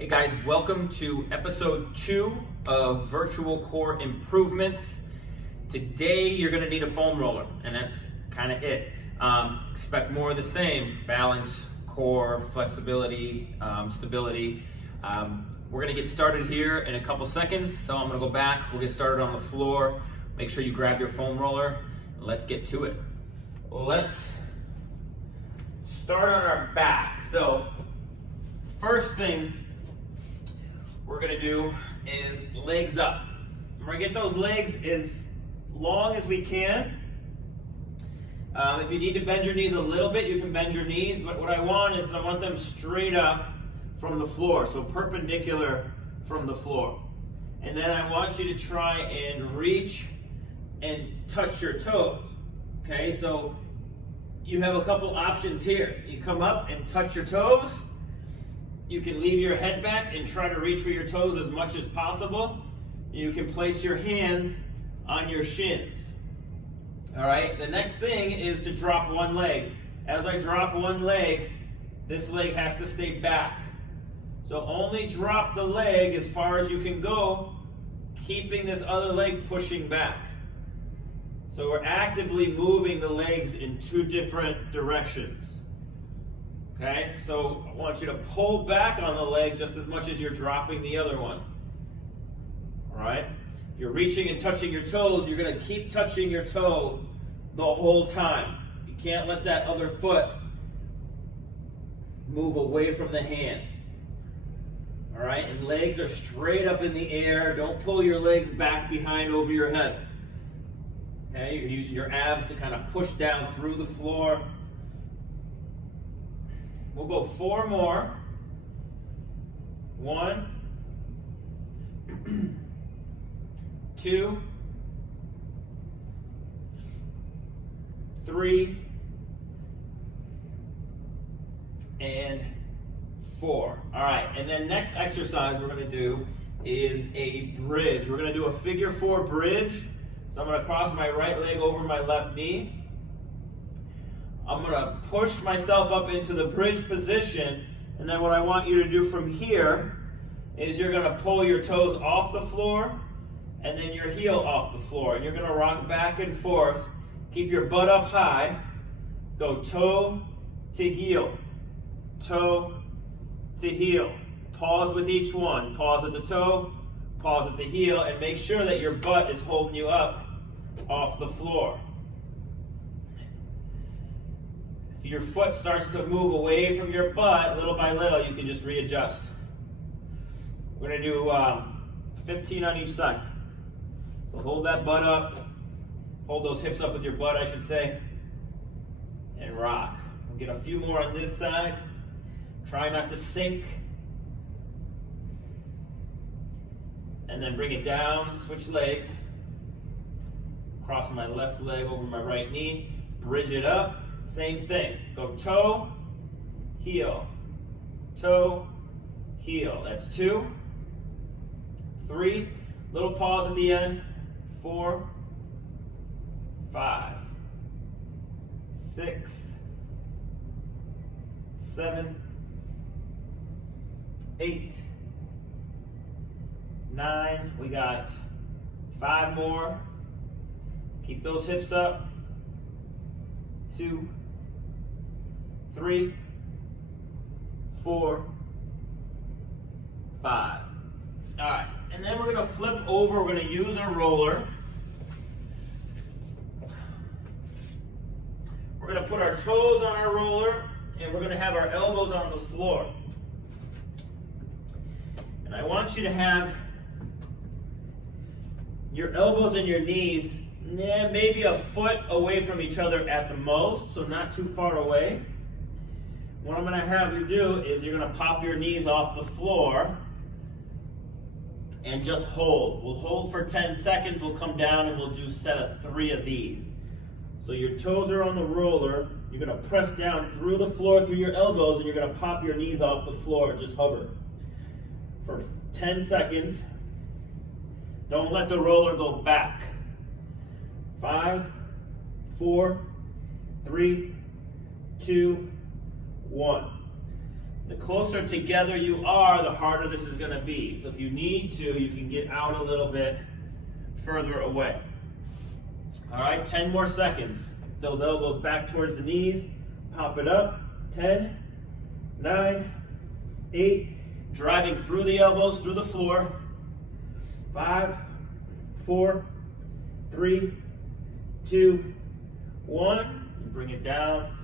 Hey guys, welcome to episode 2 of Virtual Core Improvements. Today you're going to need a foam roller, and that's kind of it. Expect more of the same: balance, core, flexibility, stability. We're going to get started here in a couple seconds, so I'm going to go back. We'll get started on the floor. Make sure you grab your foam roller, and let's get to it. Let's start on our back. So first thing we're gonna do is legs up. We're gonna get those legs as long as we can. If you need to bend your knees a little bit, you can bend your knees, but what I want them straight up from the floor, so perpendicular from the floor. And then I want you to try and reach and touch your toes. Okay, so you have a couple options here. You come up and touch your toes. You can leave your head back and try to reach for your toes as much as possible. You can place your hands on your shins. All right, the next thing is to drop one leg. As I drop one leg, this leg has to stay back. So only drop the leg as far as you can go, keeping this other leg pushing back. So we're actively moving the legs in two different directions. Okay, so I want you to pull back on the leg just as much as you're dropping the other one. All right, if you're reaching and touching your toes, you're going to keep touching your toe the whole time. You can't let that other foot move away from the hand. All right, and legs are straight up in the air. Don't pull your legs back behind over your head. Okay, you're using your abs to kind of push down through the floor. We'll go 4 more. 1, 2, 3, and 4. All right, and then next exercise we're going to do is a bridge. We're going to do a figure 4 bridge. So I'm going to cross my right leg over my left knee. I'm going to push myself up into the bridge position, and then what I want you to do from here is you're going to pull your toes off the floor and then your heel off the floor, and you're going to rock back and forth. Keep your butt up high. Go toe to heel, toe to heel. Pause with each one. Pause at the toe, pause at the heel, and make sure that your butt is holding you up off the floor. If your foot starts to move away from your butt, little by little, you can just readjust. We're going to do 15 on each side. So hold that butt up. Hold those hips up with your butt, I should say. And rock. We'll get a few more on this side. Try not to sink. And then bring it down. Switch legs. Cross my left leg over my right knee. Bridge it up. Same thing. Go toe, heel, toe, heel. That's 2, 3. Little pause at the end. 4, 5, 6, 7, 8, 9. We got 5 more. Keep those hips up. 2, 3, 4, 5. All right, and then we're going to flip over. We're going to use our roller. We're going to put our toes on our roller, and we're going to have our elbows on the floor. And I want you to have your elbows and your knees maybe a foot away from each other at the most, so not too far away. What I'm going to have you do is you're going to pop your knees off the floor and just hold. We'll hold for 10 seconds, we'll come down and we'll do a set of 3 of these. So your toes are on the roller, you're going to press down through the floor, through your elbows, and you're going to pop your knees off the floor, just hover for 10 seconds. Don't let the roller go back. 5, 4, 3, 2, 1. The closer together you are, the harder this is going to be. So if you need to, you can get out a little bit further away. All right, 10 more seconds. Those elbows back towards the knees. Pop it up. 10, 9, 8. Driving through the elbows, through the floor. 5, 4, 3, 2, 1. And bring it down.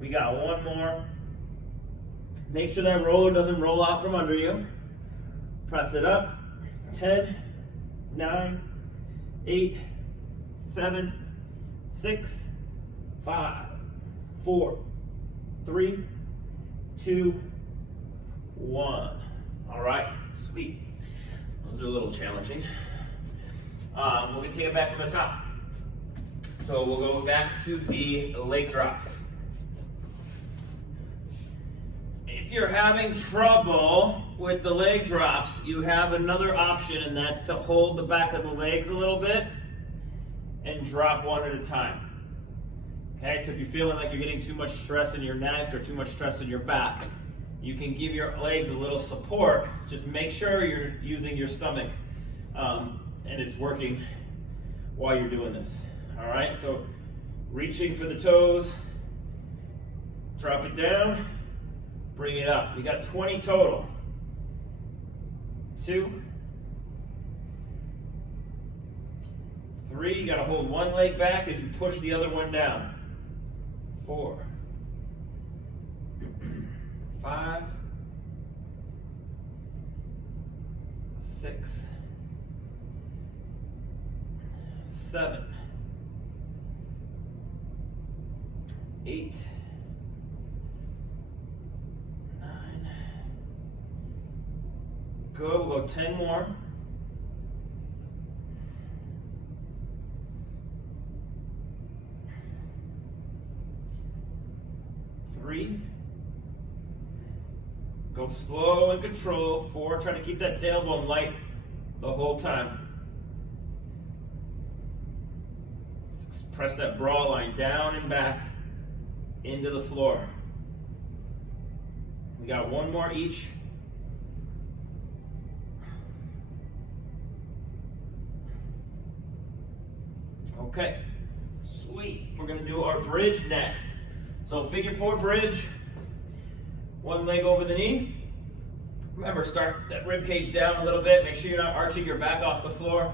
We got one more. Make sure that roller doesn't roll out from under you. Press it up. 10, 9, 8, 7, 6, 5, 4, 3, 2, 1. All right, sweet. Those are a little challenging. We're going to take it back from the top. So we'll go back to the leg drops. If you're having trouble with the leg drops, you have another option, and that's to hold the back of the legs a little bit and drop one at a time. Okay, so if you're feeling like you're getting too much stress in your neck or too much stress in your back, you can give your legs a little support. Just make sure you're using your stomach and it's working while you're doing this. All right, so reaching for the toes, drop it down, bring it up. We got 20 total. 2, 3, you gotta hold one leg back as you push the other one down. 4, 5, 6, 7, 8, 9. Go, we'll go 10 more. 3. Go slow and controlled. 4. Try to keep that tailbone light the whole time. 6. Press that bra line down and back into the floor. We got one more each. Okay, sweet. We're going to do our bridge next. So figure 4 bridge, one leg over the knee. Remember, start that rib cage down a little bit. Make sure you're not arching your back off the floor.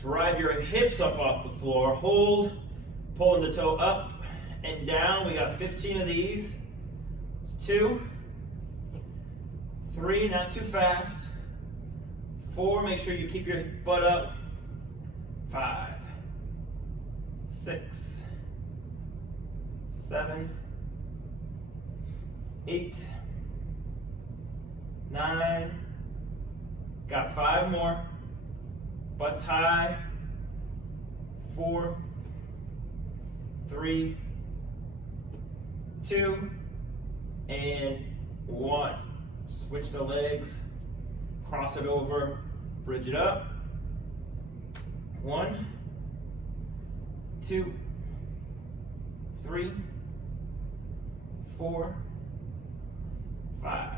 Drive your hips up off the floor. Hold, pulling the toe up and down. We got 15 of these. It's 2, 3, not too fast. 4, make sure you keep your butt up. 5, 6, 7, 8, 9. Got 5 more. Butts high. 4, 3, 2, and 1. Switch the legs. Cross it over. Bridge it up. 1, 2, 3, 4, 5,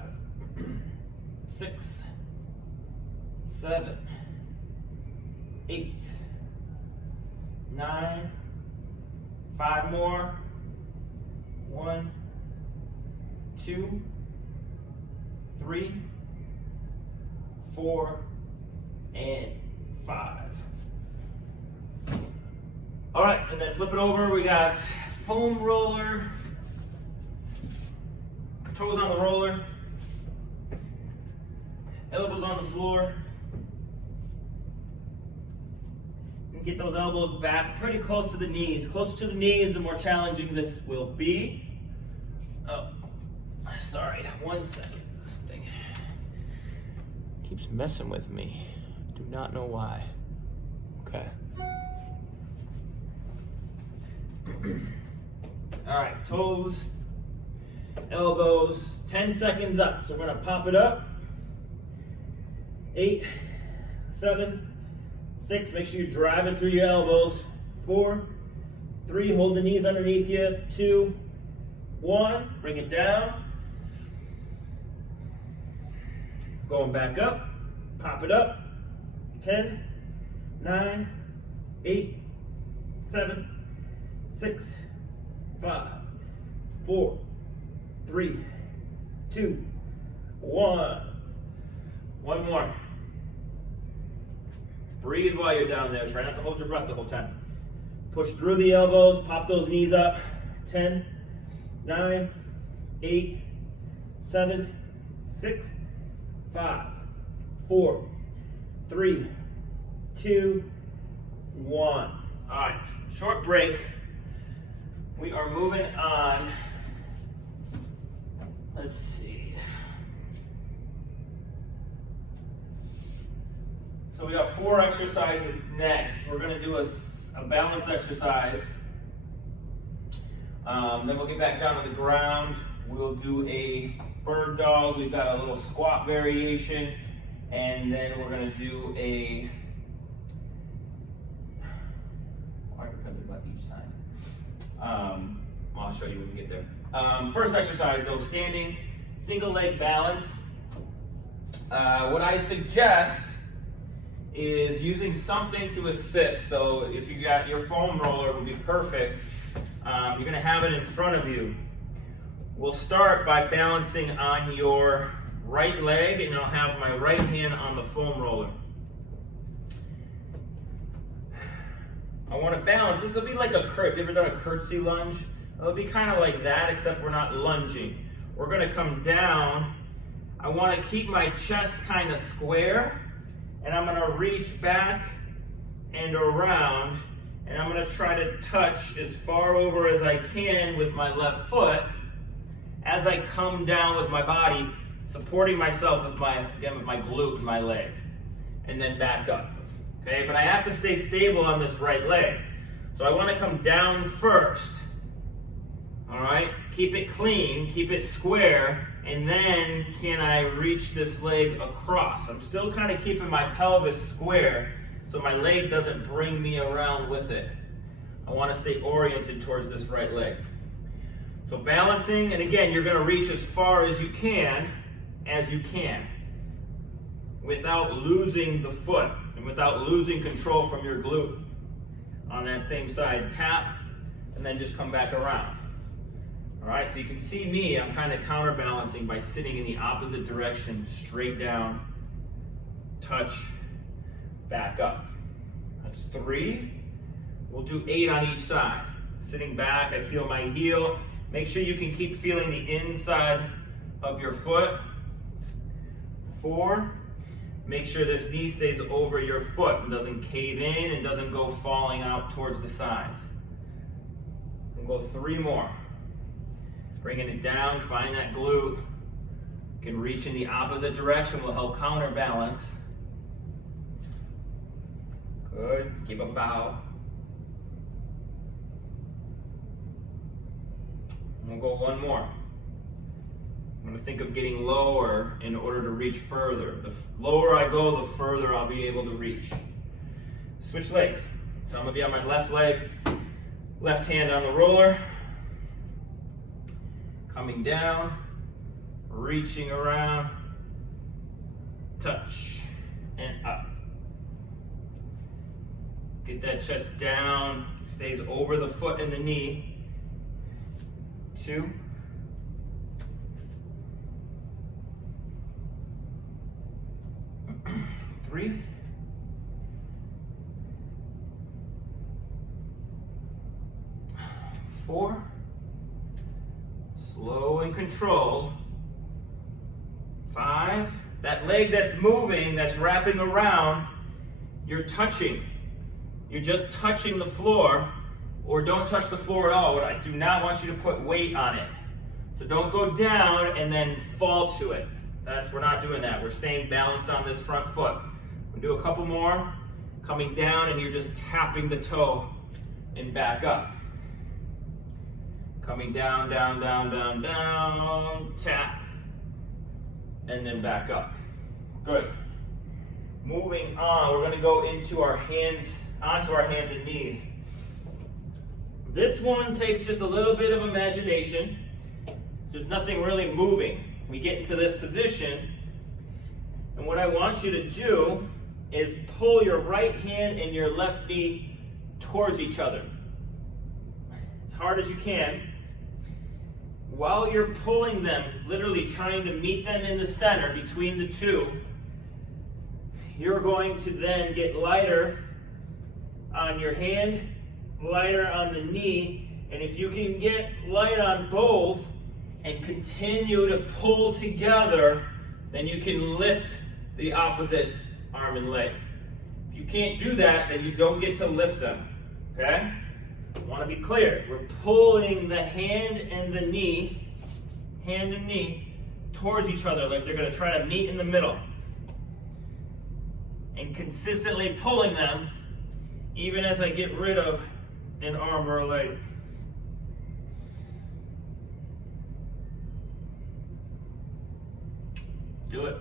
6, 7, 8, 9. 5 more. 1, 2, 3, 4, and 5. All right, and then flip it over. We got foam roller, toes on the roller, elbows on the floor. And get those elbows back pretty close to the knees. Closer to the knees, the more challenging this will be. Oh, sorry, 1 second. This thing keeps messing with me. Do not know why. Okay. All right, toes, elbows, 10 seconds up. So we're gonna pop it up. 8, 7, 6, make sure you're driving through your elbows. 4, 3, hold the knees underneath you. 2, 1, bring it down. Going back up, pop it up. 10, 9, 8, 7, 6, 5, 4, 3, 2, 1. One more. Breathe while you're down there. Try not to hold your breath the whole time. Push through the elbows, pop those knees up. 10, 9, 8, 7, 6, 5, 4, 3, 2, 1. All right, short break. We are moving on. Let's see. So we got 4 exercises next. We're going to do a balance exercise. Then we'll get back down to the ground. We'll do a bird dog. We've got a little squat variation. And then we're going to do a quadruped about each side. I'll show you when we get there. First exercise though, standing single leg balance. What I suggest is using something to assist. So if you got your foam roller, it would be perfect. You're going to have it in front of you. We'll start by balancing on your right leg, and I'll have my right hand on the foam roller. I want to balance. This will be like a curve. Have you ever done a curtsy lunge? It'll be kind of like that, except we're not lunging. We're going to come down. I want to keep my chest kind of square, and I'm going to reach back and around, and I'm going to try to touch as far over as I can with my left foot as I come down with my body, supporting myself with my glute and my leg, and then back up. Okay, but I have to stay stable on this right leg. So I want to come down first. All right, keep it clean, keep it square, and then can I reach this leg across? I'm still kind of keeping my pelvis square so my leg doesn't bring me around with it. I want to stay oriented towards this right leg. So balancing, and again, you're going to reach as far as you can, without losing the foot and without losing control from your glute. On that same side, tap, and then just come back around. All right, so you can see me, I'm kind of counterbalancing by sitting in the opposite direction, straight down, touch, back up. That's 3. We'll do 8 on each side. Sitting back, I feel my heel. Make sure you can keep feeling the inside of your foot. 4. Make sure this knee stays over your foot and doesn't cave in and doesn't go falling out towards the sides. We'll go 3 more. Bringing it down, find that glute. You can reach in the opposite direction, will help counterbalance. Good, keep a bow. We'll go 1 more. I'm going to think of getting lower in order to reach further. The lower I go, the further I'll be able to reach. Switch legs. So I'm going to be on my left leg, left hand on the roller. Coming down, reaching around, touch, and up. Get that chest down, stays over the foot and the knee. 2. 3. 4. Slow and controlled. 5. That leg that's moving, that's wrapping around, you're touching. You're just touching the floor, or don't touch the floor at all. I do not want you to put weight on it. So don't go down and then fall to it. We're not doing that. We're staying balanced on this front foot. We'll do a couple more. Coming down, and you're just tapping the toe and back up. Coming down, down, down, down, down, tap, and then back up. Good. Moving on, we're going to go into our hands, onto our hands and knees. This one takes just a little bit of imagination. There's nothing really moving. We get into this position, And what I want you to do is pull your right hand and your left knee towards each other as hard as you can. While you're pulling them, literally trying to meet them in the center between the two, you're going to then get lighter on your hand, lighter on the knee, and if you can get light on both and continue to pull together, then you can lift the opposite arm and leg. If you can't do that, then you don't get to lift them, okay? I want to be clear. We're pulling the hand and knee towards each other like they're going to try to meet in the middle. And consistently pulling them even as I get rid of an arm or a leg. Do it.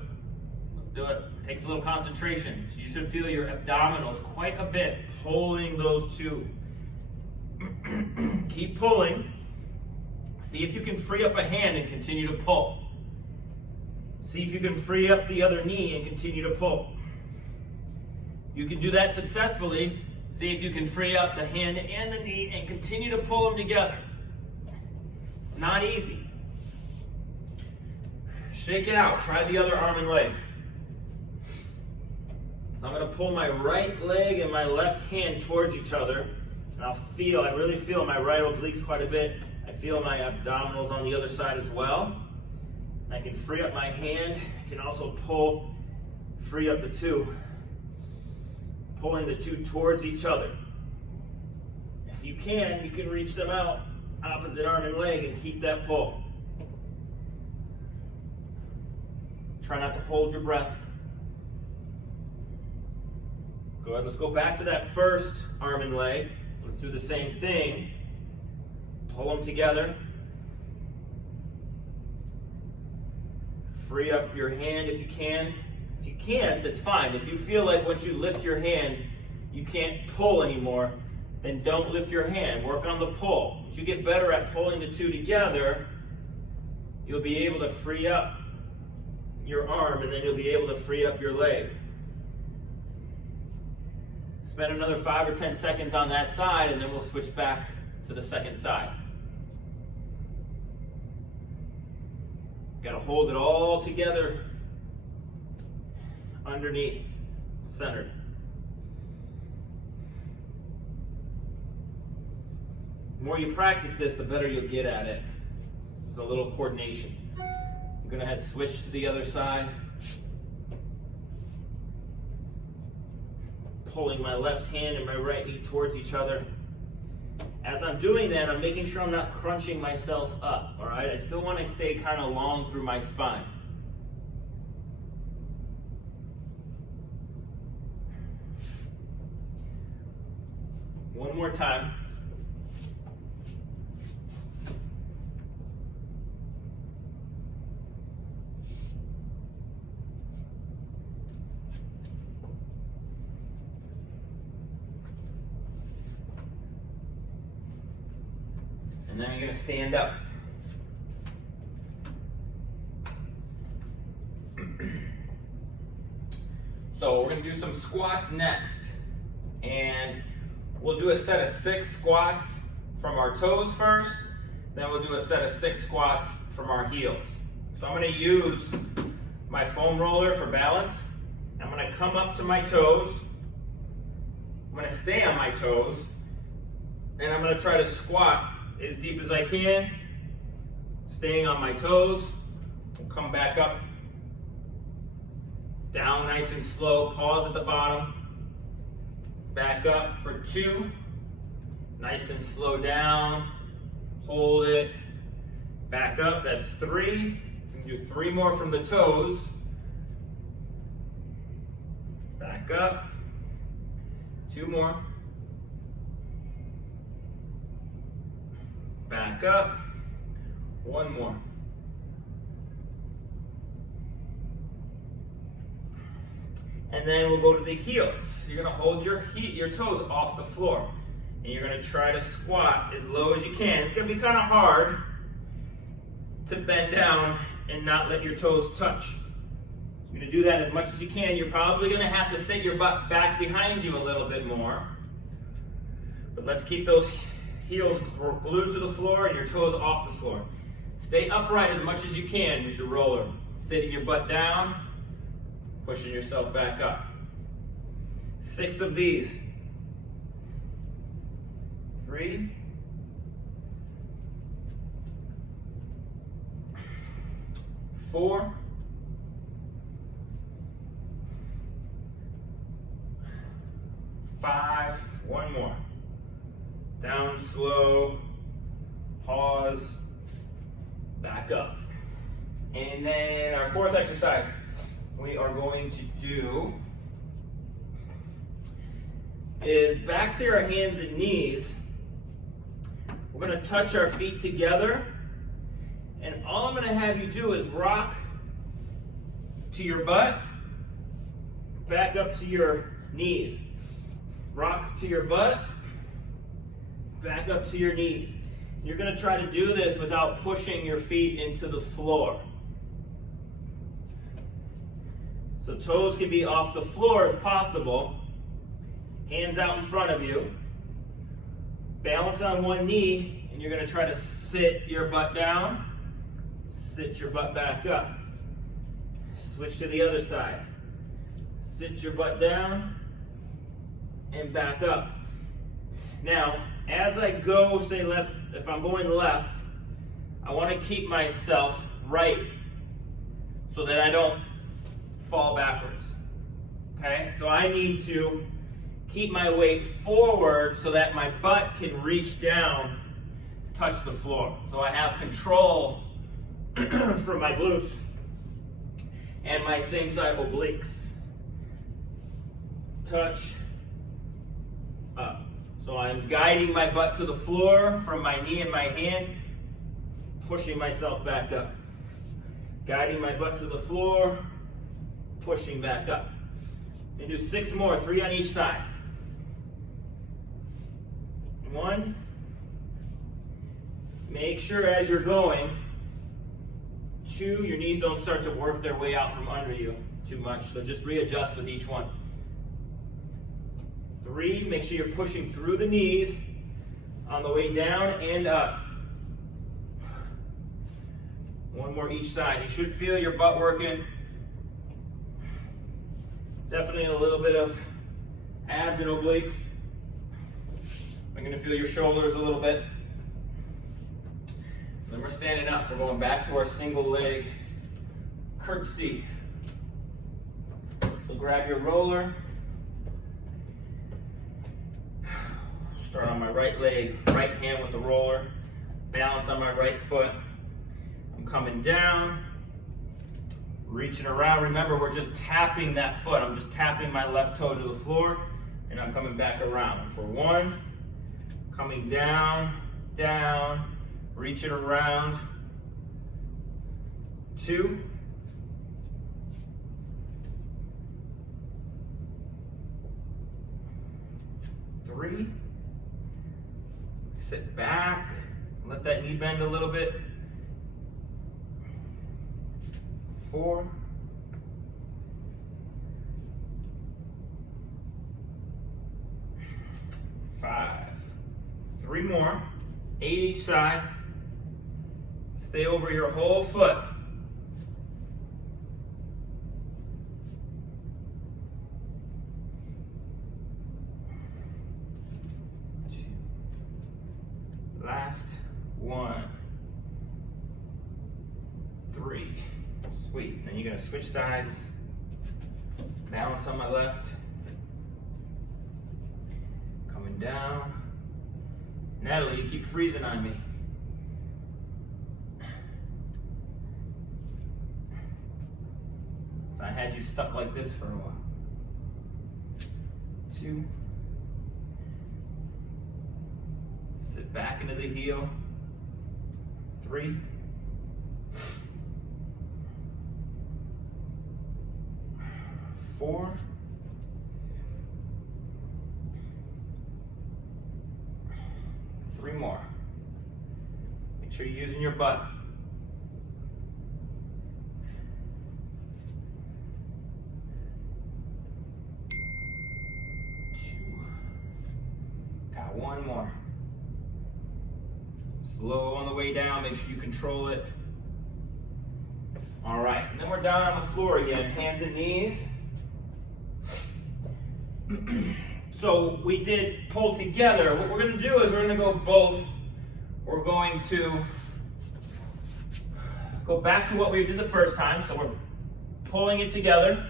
Let's do it. It takes a little concentration. So you should feel your abdominals quite a bit pulling those two. Keep pulling. See if you can free up a hand and continue to pull. See if you can free up the other knee and continue to pull. You can do that successfully. See if you can free up the hand and the knee and continue to pull them together. It's not easy. Shake it out. Try the other arm and leg. So I'm going to pull my right leg and my left hand towards each other. And I really feel my right obliques quite a bit. I feel my abdominals on the other side as well. I can free up my hand. I can also free up the two. Pulling the two towards each other. If you can reach them out, opposite arm and leg, and keep that pull. Try not to hold your breath. Good, let's go back to that first arm and leg. Let's do the same thing. Pull them together. Free up your hand if you can. If you can't, that's fine. If you feel like once you lift your hand, you can't pull anymore, then don't lift your hand. Work on the pull. As you get better at pulling the two together, you'll be able to free up your arm, and then you'll be able to free up your leg. Spend another 5 or 10 seconds on that side, and then we'll switch back to the second side. Got to hold it all together underneath, centered. The more you practice this, the better you'll get at it. It's a little coordination. I'm going to head switch to the other side. Pulling my left hand and my right knee towards each other. As I'm doing that, I'm making sure I'm not crunching myself up, all right? I still want to stay kind of long through my spine. One more time. And then you're going to stand up. So we're going to do some squats next. And we'll do a set of 6 squats from our toes first. Then we'll do a set of 6 squats from our heels. So I'm going to use my foam roller for balance. I'm going to come up to my toes. I'm going to stay on my toes. And I'm going to try to squat as deep as I can, staying on my toes. We'll come back up, down nice and slow, pause at the bottom, back up for 2, nice and slow down, hold it, back up, that's 3, we can do 3 more from the toes, back up, 2 more, back up, 1 more. And then we'll go to the heels. You're going to hold your toes off the floor. And you're going to try to squat as low as you can. It's going to be kind of hard to bend down and not let your toes touch. You're going to do that as much as you can. You're probably going to have to sit your butt back behind you a little bit more. But let's keep those heels glued to the floor and your toes off the floor. Stay upright as much as you can with your roller. Sitting your butt down, pushing yourself back up. 6 of these. 3. 4. 5. 1 more. Down slow. Pause. Back up. And then our 4th exercise, we are going to do is back to our hands and knees. We're going to touch our feet together. And all I'm going to have you do is rock to your butt, back up to your knees. Rock to your butt, back up to your knees. You're going to try to do this without pushing your feet into the floor. So toes can be off the floor if possible. Hands out in front of you. Balance on one knee, and you're going to try to sit your butt down. Sit your butt back up. Switch to the other side. Sit your butt down and back up. Now, as I go, say left, if I'm going left, I want to keep myself right so that I don't fall backwards. Okay? So I need to keep my weight forward so that my butt can reach down, touch the floor. So I have control from my glutes and my same side obliques. Touch up. So I'm guiding my butt to the floor from my knee and my hand, pushing myself back up. Guiding my butt to the floor, pushing back up. And do 6 more, 3 on each side. 1. Make sure as you're going, 2, your knees don't start to work their way out from under you too much, so just readjust with each one. 3, make sure you're pushing through the knees on the way down and up. 1 more each side. You should feel your butt working. Definitely a little bit of abs and obliques. I'm going to feel your shoulders a little bit. Then we're standing up. We're going back to our single leg curtsy. So grab your roller. Start on my right leg, right hand with the roller. Balance on my right foot. I'm coming down, reaching around. Remember, we're just tapping that foot. I'm just tapping my left toe to the floor, and I'm coming back around. For 1, coming down, down, reaching around. 2. 3. Sit back, let that knee bend a little bit. 4. 5. 3 more. 8 each side. Stay over your whole foot. 2. Last 1. 3. Sweet. Then you're going to switch sides. Balance on my left. Coming down. Natalie, you keep freezing on me. So I had you stuck like this for a while. 2. Sit back into the heel. 3. 4. 3 more. Make sure you're using your butt. Got one more. Slow on the way down, make sure you control it. All right, and then we're down on the floor again, hands and knees. So we did pull together. What we're gonna do is we're gonna go both. We're going to go back to what we did the first time. So we're pulling it together,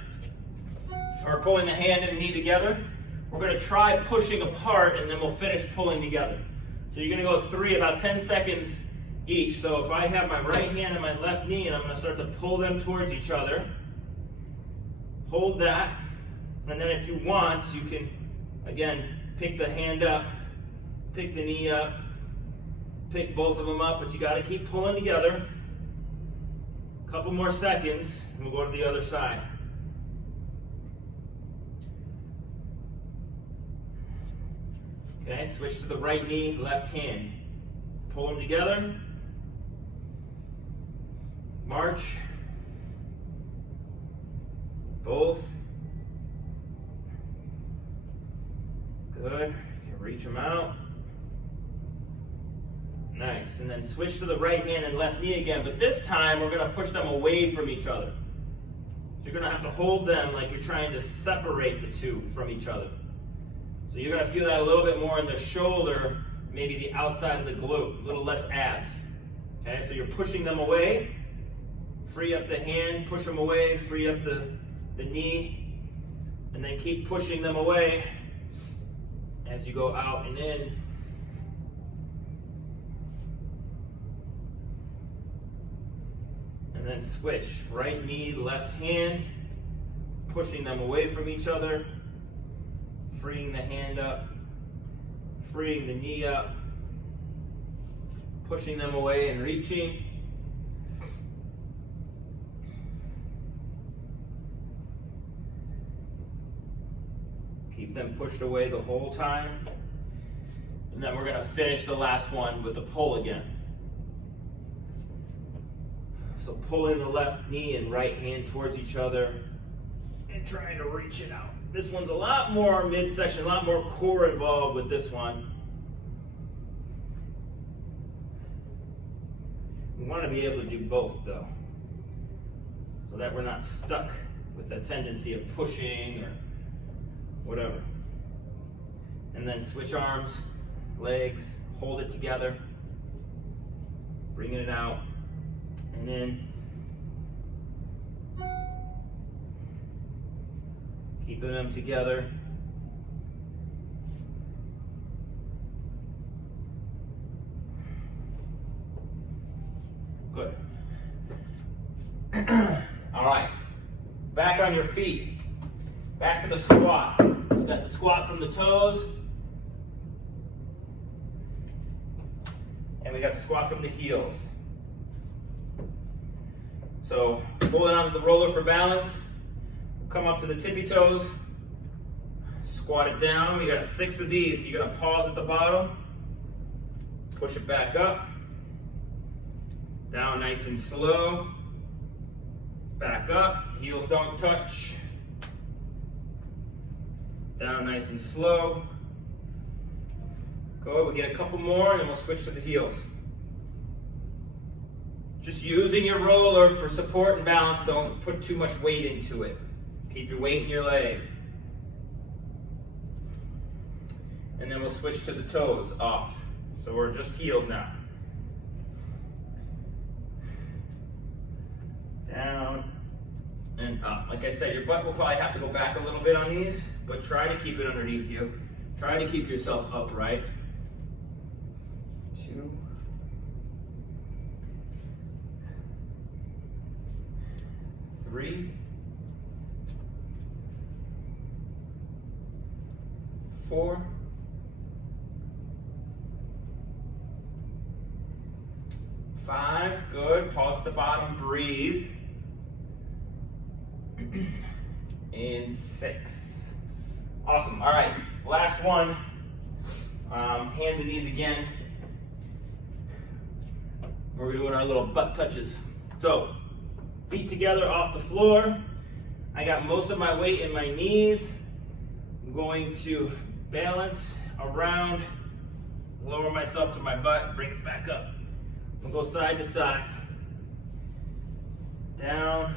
or pulling the hand and knee together. We're gonna try pushing apart and then we'll finish pulling together. So you're gonna go 3, about 10 seconds each. So if I have my right hand and my left knee and I'm gonna start to pull them towards each other, hold that, and then if you want, you can, again, pick the hand up, pick the knee up, pick both of them up, but you gotta keep pulling together. A couple more seconds, and we'll go to the other side. Okay, switch to the right knee, left hand. Pull them together. March. Both. Good. You can reach them out. Nice. And then switch to the right hand and left knee again, but this time we're going to push them away from each other. So you're going to have to hold them like you're trying to separate the two from each other. So you're going to feel that a little bit more in the shoulder, maybe the outside of the glute, a little less abs. Okay, so you're pushing them away, free up the hand, push them away, free up the knee, and then keep pushing them away as you go out and in. And then switch, right knee, left hand, pushing them away from each other, freeing the hand up, freeing the knee up, pushing them away and reaching. Keep them pushed away the whole time. And then we're going to finish the last one with the pull again. So pulling the left knee and right hand towards each other and trying to reach it out. This one's a lot more midsection, a lot more core involved with this one. We want to be able to do both though, so that we're not stuck with the tendency of pushing or whatever. And then switch arms, legs, hold it together, bringing it out, and in. Keeping them together. Good. All right. Back on your feet. Back to the squat. We got the squat from the toes. And we got the squat from the heels. So holding onto the roller for balance. Come up to the tippy toes, squat it down. We got 6 of these. So you're gonna pause at the bottom, push it back up, down nice and slow, back up, heels don't touch, down nice and slow. Go, we get a couple more and then we'll switch to the heels. Just using your roller for support and balance, don't put too much weight into it. Keep your weight in your legs. And then we'll switch to the toes off. So we're just heels now. Down and up. Like I said, your butt will probably have to go back a little bit on these, but try to keep it underneath you. Try to keep yourself upright. 2. 3. 4. 5. Good. Pause at the bottom. Breathe. And 6. Awesome. All right. Last one. Hands and knees again. We're doing our little butt touches. So, feet together off the floor. I got most of my weight in my knees. I'm going to balance around lower myself to my butt, bring it back up. I'll go side to side. Down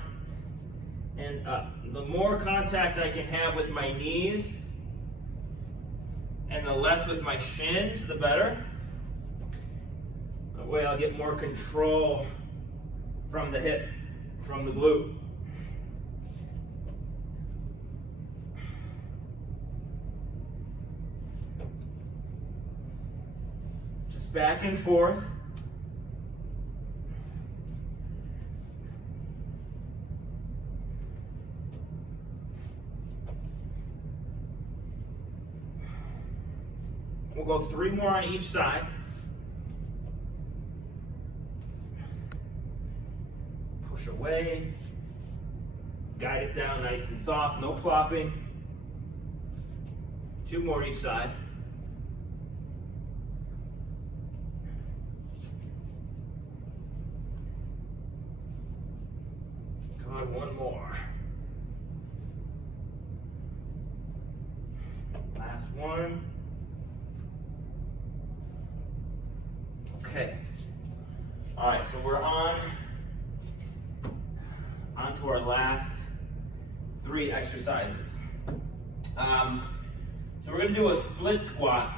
and up. The more contact I can have with my knees and the less with my shins, the better. That way I'll get more control from the hip, from the glute. Just back and forth. We'll go 3 more on each side. Push away. Guide it down nice and soft, no plopping. 2 more each side. Good, 1 more. Last one. Okay. All right, so we're on to our last 3 exercises. So we're going to do a split squat.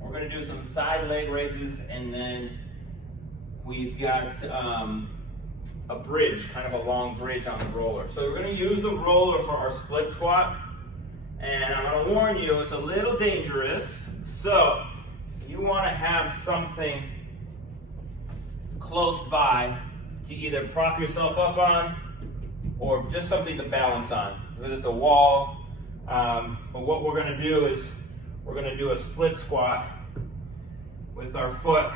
We're going to do some side leg raises, and then we've got a bridge, kind of a long bridge on the roller. So we're going to use the roller for our split squat, and I'm going to warn you, it's a little dangerous. So you want to have something close by to either prop yourself up on or just something to balance on. Whether it's a wall, but what we're going to do is we're going to do a split squat with our foot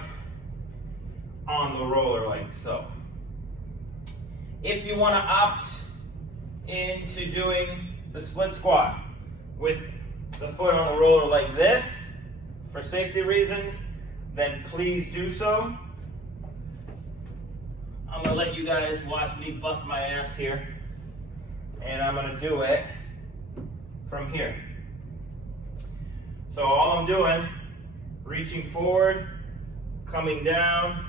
on the roller like so. If you want to opt into doing the split squat with the foot on the roller like this for safety reasons, then please do so. I'm going to let you guys watch me bust my ass here, and I'm going to do it from here. So all I'm doing, reaching forward, coming down,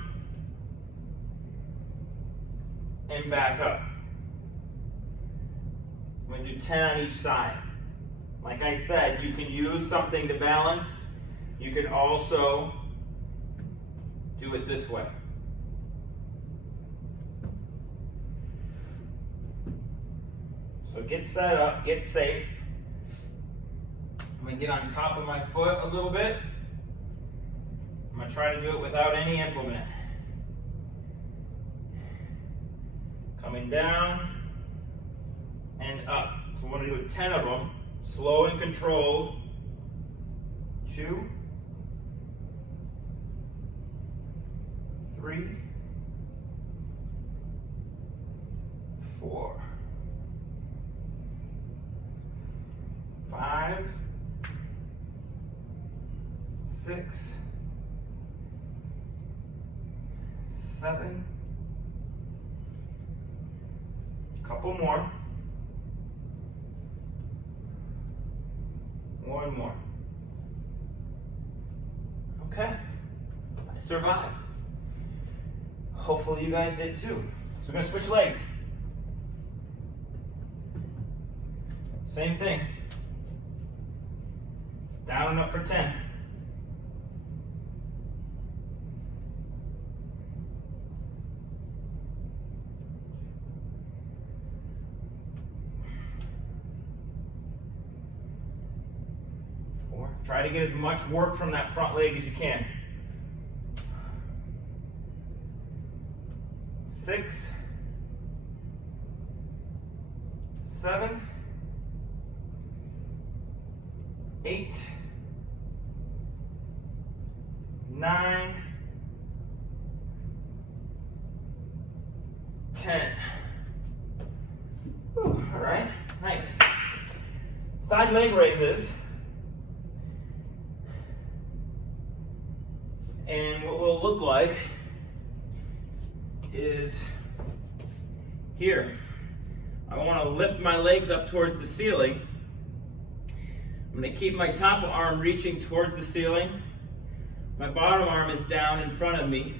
and back up. I'm going to do 10 on each side. Like I said, you can use something to balance. You can also do it this way. So get set up, get safe. I'm going to get on top of my foot a little bit. I'm going to try to do it without any implement. Coming down and up. So we're going to do 10 of them, slow and controlled. 2, 3, 4, 5, 6, 7, couple more, 1 more. Okay, I survived. Hopefully you guys did too. So we're gonna switch legs. Same thing. Down and up for 10. Try to get as much work from that front leg as you can. 6, 7, 8, 9, 10. Whew, all right, nice. Side leg raises. And what will look like is here. I want to lift my legs up towards the ceiling. I'm I'm gonna keep my top arm reaching towards the ceiling. My bottom arm is down in front of me.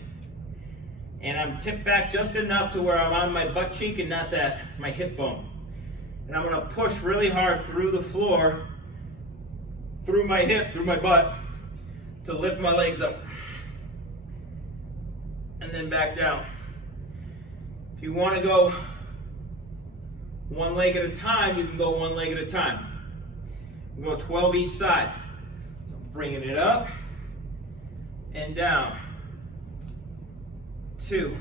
And I'm tipped back just enough to where I'm on my butt cheek and not my hip bone. And I'm gonna push really hard through the floor, through my hip, through my butt, to lift my legs up. And then back down. If you wanna go one leg at a time, you can go one leg at a time. We'll go 12 each side. So bringing it up and down. 2,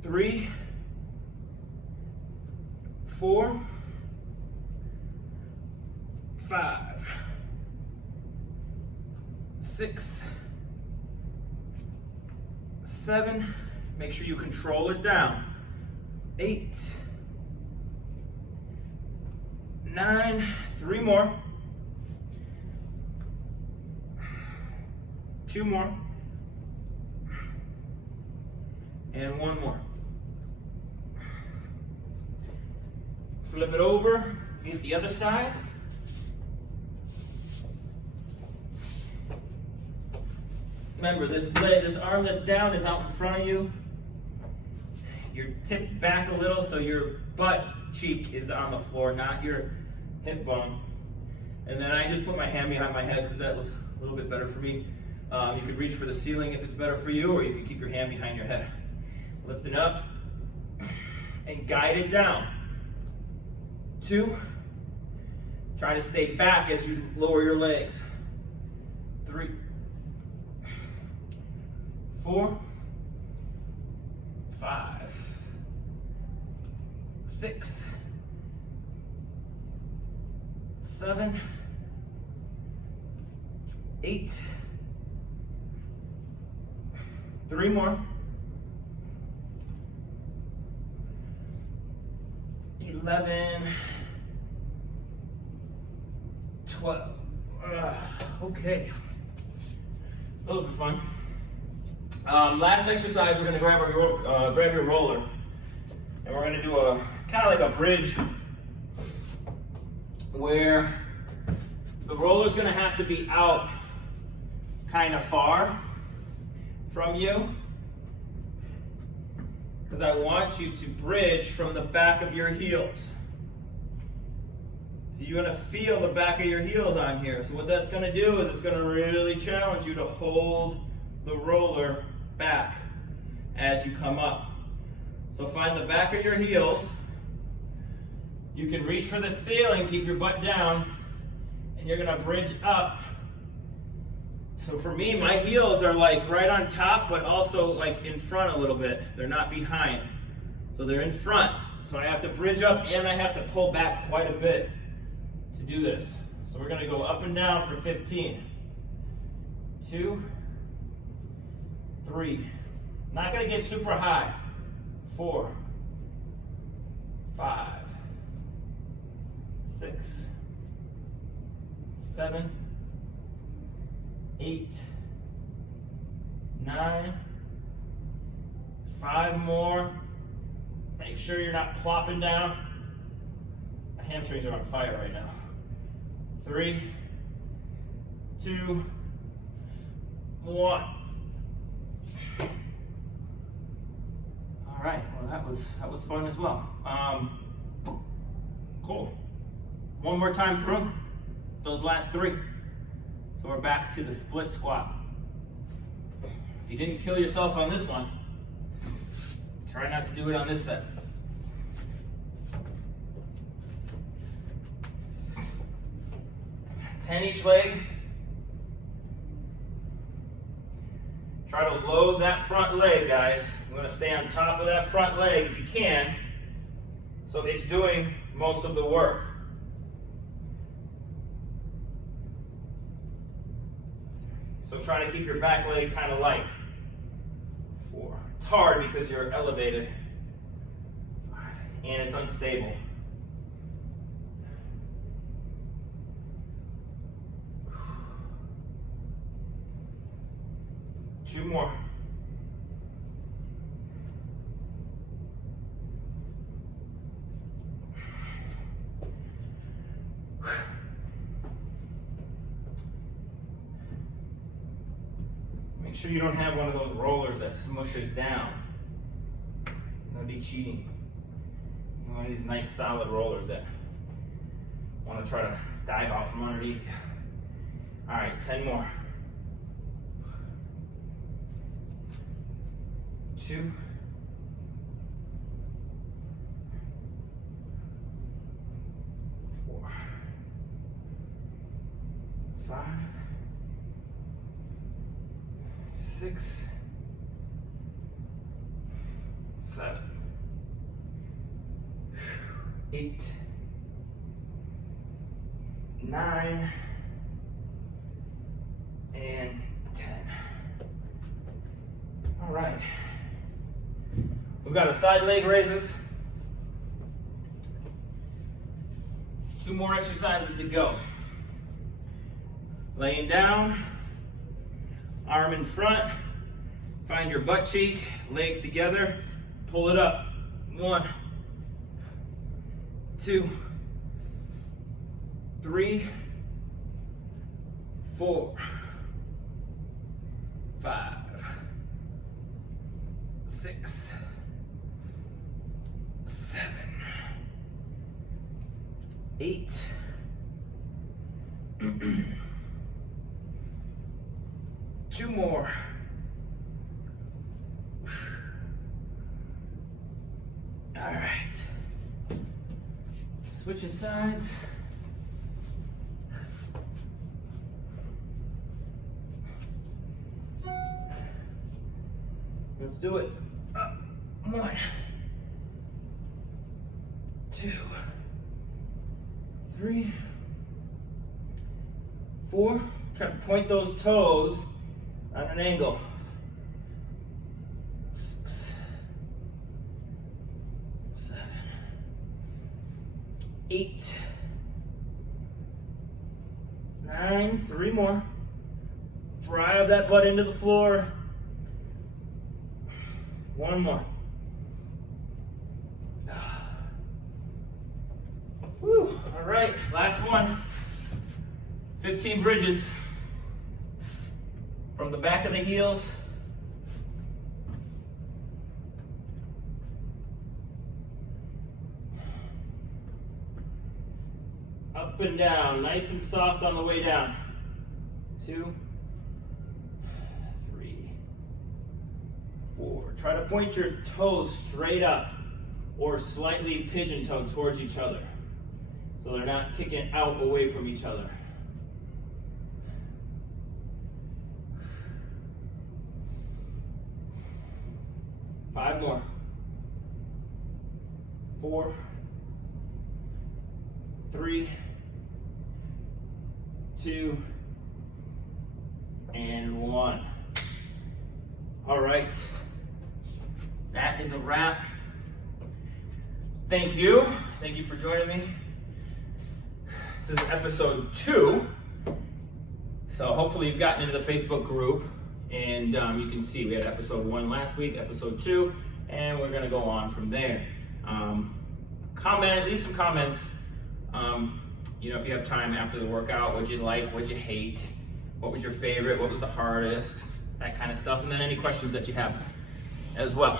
3, 4, 5, 6, 7. Make sure you control it down. 8, 9, 3 more. 2 more. And 1 more. Flip it over, get the other side. Remember, this arm that's down is out in front of you. You're tipped back a little so your butt cheek is on the floor, not your hip bone. And then I just put my hand behind my head because that was a little bit better for me. You could reach for the ceiling if it's better for you, or you could keep your hand behind your head. Lift it up and guide it down. 2. Try to stay back as you lower your legs. 3, 4, 5, 6, 7, 8, 3 more. 11, 12. Okay. Those were fun. Last exercise, we're going to grab your roller, and we're going to do a kind of like a bridge, where the roller is going to have to be out kind of far from you, because I want you to bridge from the back of your heels. So you're going to feel the back of your heels on here. So what that's going to do is it's going to really challenge you to hold the roller back as you come up. So find the back of your heels. You can reach for the ceiling, keep your butt down, and you're going to bridge up. So for me, my heels are like right on top, but also like in front a little bit. They're not behind. So they're in front. So I have to bridge up and I have to pull back quite a bit to do this. So we're going to go up and down for 15. 2, 3. Not going to get super high. 4, 5, 6, 7, 8, 9, 5 more. Make sure you're not plopping down. My hamstrings are on fire right now. 3, 2, 1. All right, well that was fun as well. Cool. One more time through those last 3. So we're back to the split squat. If you didn't kill yourself on this one, try not to do it on this set. Ten each leg. Try to load that front leg, guys. You want to stay on top of that front leg if you can, so it's doing most of the work. So try to keep your back leg kind of light. 4. It's hard because you're elevated and it's unstable. 2 more. sure you don't have one of those rollers that smushes down. That'd be cheating. One of these nice solid rollers that want to try to dive out from underneath you. All right, 10 more. 2. 4. 5. 6. 7. 8. 9. And 10. All right. We've got our side leg raises. 2 more exercises to go. Laying down, arm in front, find your butt cheek, legs together, pull it up. 1, 2, 3, 4, 5, 6, 7, 8, 2 more. All right. Switching sides. Let's do it. 1, 2, 3, 4. Try to point those toes on an angle. 6, 7, 8, 9. 3 more. Drive that butt into the floor. 1 more. Whew. All right, last one. 15 bridges. From the back of the heels. Up and down, nice and soft on the way down. 2, 3, 4. Try to point your toes straight up or slightly pigeon-toed towards each other so they're not kicking out away from each other. 5 more. 4, 3, 2, and 1. All right. That is a wrap. Thank you. Thank you for joining me. This is episode 2. So hopefully you've gotten into the Facebook group. And you can see we had episode 1 last week, episode 2, and we're gonna go on from there. Leave some comments. You know, if you have time after the workout, what'd you like, what'd you hate, what was your favorite, what was the hardest, that kind of stuff, and then any questions that you have as well.